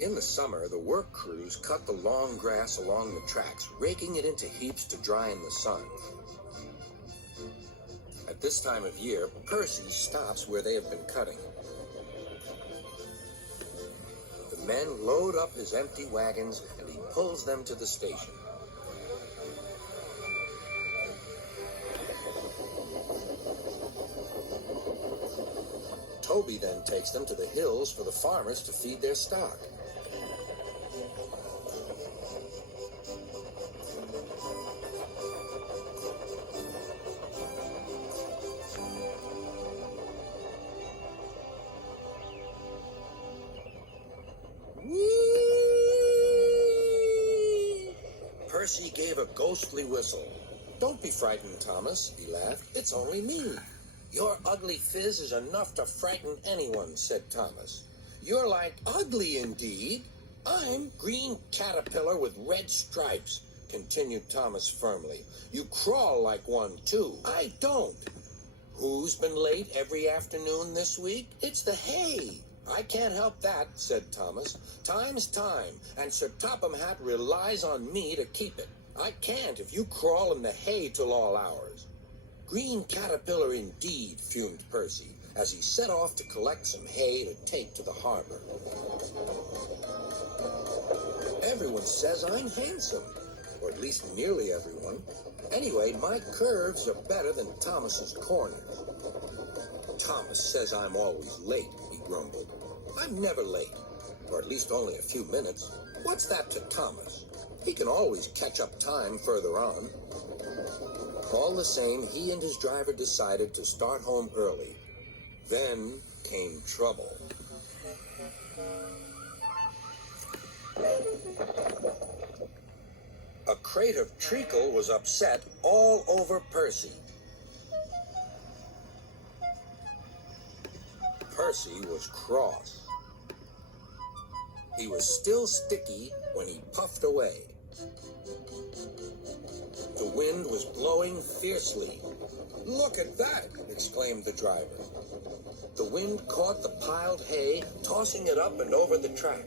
In the summer, the work crews cut the long grass along the tracks, raking it into heaps to dry in the sun. At this time of year, Percy stops where they have been cutting. The men load up his empty wagons and he pulls them to the station. Toby then takes them to the hills for the farmers to feed their stock. Percy gave a ghostly whistle. "Don't be frightened, Thomas," he laughed. "It's only me." "Your ugly phiz is enough to frighten anyone," said Thomas. "You're like ugly indeed." "I'm green caterpillar with red stripes," continued Thomas firmly. "You crawl like one, too. I don't." "Who's been late every afternoon this week?" "It's the hay." "I can't help that," said Thomas. "Time's time, and Sir Topham Hatt relies on me to keep it. I can't if you crawl in the hay till all hours." "Green caterpillar indeed," fumed Percy, as he set off to collect some hay to take to the harbor. "Everyone says I'm handsome, or at least nearly everyone. Anyway, my curves are better than Thomas's corners." "Thomas says I'm always late," he grumbled. "I'm never late, or at least only a few minutes. What's that to Thomas? He can always catch up time further on." All the same, he and his driver decided to start home early. Then came trouble. A crate of treacle was upset all over Percy. Percy was cross. He was still sticky when he puffed away. The wind was blowing fiercely. "Look at that!" exclaimed the driver. The wind caught the piled hay, tossing it up and over the track.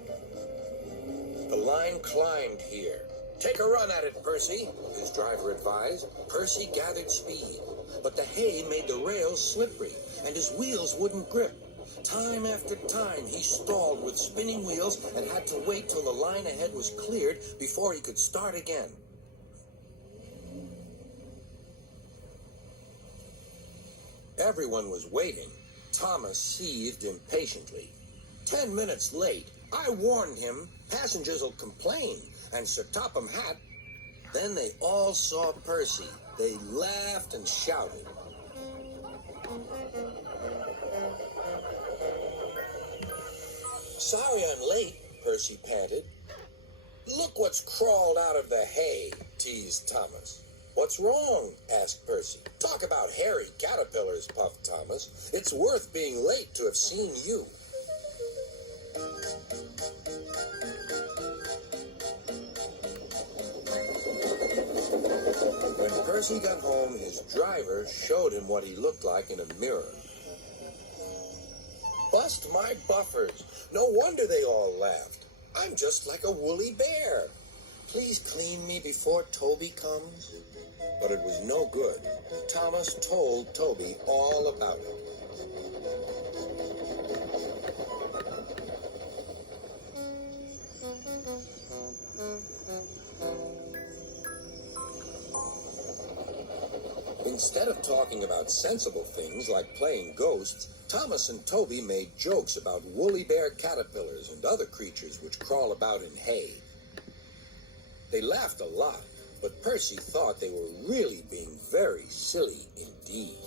"The line climbed here. Take a run at it, Percy," his driver advised. Percy gathered speed, but the hay made the rails slippery, and his wheels wouldn't grip. Time after time, he stalled with spinning wheels and had to wait till the line ahead was cleared before he could start again. Everyone was waiting. Thomas seethed impatiently. 10 minutes late. I warned him. Passengers will complain. And Sir Topham Hatt." Then they all saw Percy. They laughed and shouted. "Sorry I'm late," Percy panted. "Look what's crawled out of the hay," teased Thomas. "What's wrong?" asked Percy. "Talk about hairy caterpillars," puffed Thomas. "It's worth being late to have seen you." When Percy got home, his driver showed him what he looked like in a mirror. "Bust my buffers. No wonder they all laughed. I'm just like a woolly bear. Please clean me before Toby comes." But it was no good. Thomas told Toby all about it. Instead of talking about sensible things like playing ghosts, Thomas and Toby made jokes about woolly bear caterpillars and other creatures which crawl about in hay. They laughed a lot, but Percy thought they were really being very silly indeed.